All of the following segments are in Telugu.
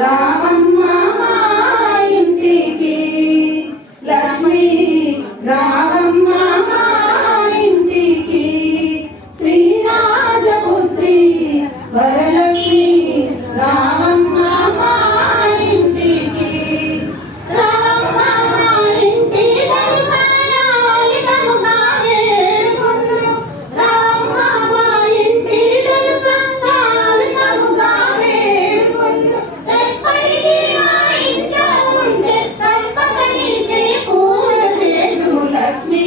రామమ్మ మా ఇంటికి లక్ష్మీ రామమ్మ మా ఇంటికి శ్రీరాజపుత్రి వరలక్ష్మి రామమ్మ మా ఇంటికి రామమ్మ మా ఇంటి దర్గాయాలికముగా వేడుకొందు రామమ్మ మా ఇంటి దర్గాయాలికముగా వేడుకొందు ఎప్పటికీ మా ఇంట్లో ఉంటే తప్పక నీకే పూజ చేసు లక్ష్మీ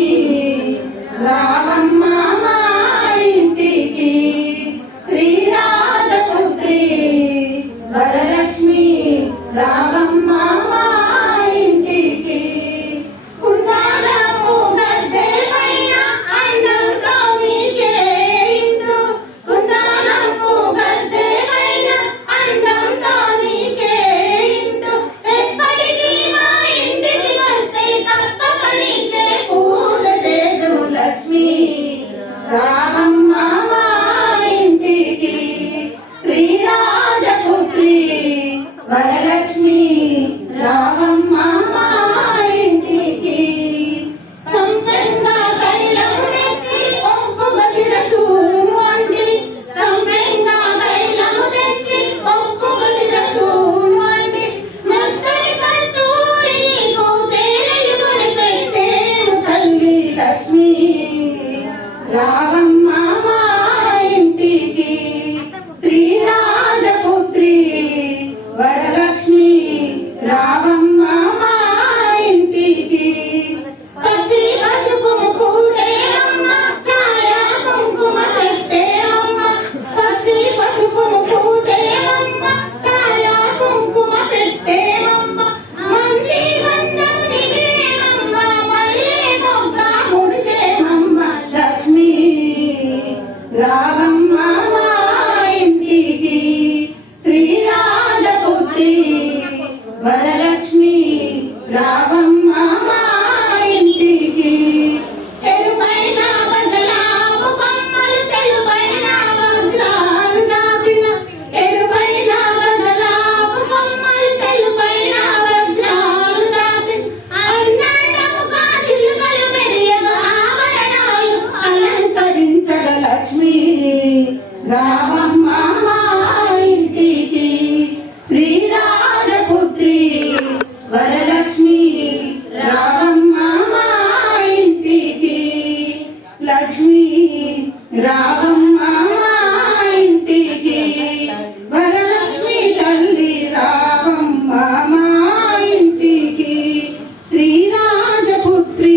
రామమ్మ మా ఇంటికి శ్రీరాజపుత్రి వరలక్ష్మి రామమ్మ మా ఇంటికి కుందాలము గద్దె పైన అందంతో నీకే ఇందు కుందాలము గద్దె పైన అందంతో నీకే ఇందు ఎప్పటికీ మా ఇంటికి వస్తే తప్పక నీకే పూజ చేదు లక్ష్మీ రామమ్మ మా ఇంటికి శ్రీరాజపుత్రి వరలక్ష్మి రామమ్మ మా ఇంటికి సంపెంగా తైలము తెచ్చి ఒప్పుగా శిరసును అంటి సంపెంగా తైలము తెచ్చి ఒప్పుగా శిరసును అంటి మెత్తని కస్తూరి నీకు తేనెలు కొని పెట్టేము తల్లి లక్ష్మీ రామమ్మ మా ఇంటికి శ్రీరాజపుత్రి వరలక్ష్మి రామమ్మ మా ఇంటికి పచ్చి పసుపుము పూసేయమ్మ ఛాయ కుంకుమ పెట్టేయమ్మ పచ్చి పసుపుము పూసేయమ్మ ఛాయ కుంకుమ పెట్టేయమ్మ మంచి గంధం నివేయమ్మ మల్లె మొగ్గ ముడిచేయమ్మ లక్ష్మీ రామమ్మ మా ఇంటికి శ్రీరాజపుత్రి వరలక్ష్మి రామమ్మ మా ఇంటికి ఎరుపైన వజ్రాపు కొమ్మలు తెలుపైన వజ్రాలు దాపిన ఎరుపైన వజ్రాపు కొమ్మలు తెలుపైన వజ్రాలు దాపిన అన్నాడముగా చిలుకలు మెరియగా ఆభరణాలు అలంకరించగ లక్ష్మీ రామమ్మ మా ఇంటికి శ్రీరాజపుత్రి వరలక్ష్మి రామమ్మ మా ఇంటికి లక్ష్మీ రామమ్మ మా ఇంటికి వరలక్ష్మి తల్లి రామమ్మ మా ఇంటికి శ్రీరాజపుత్రి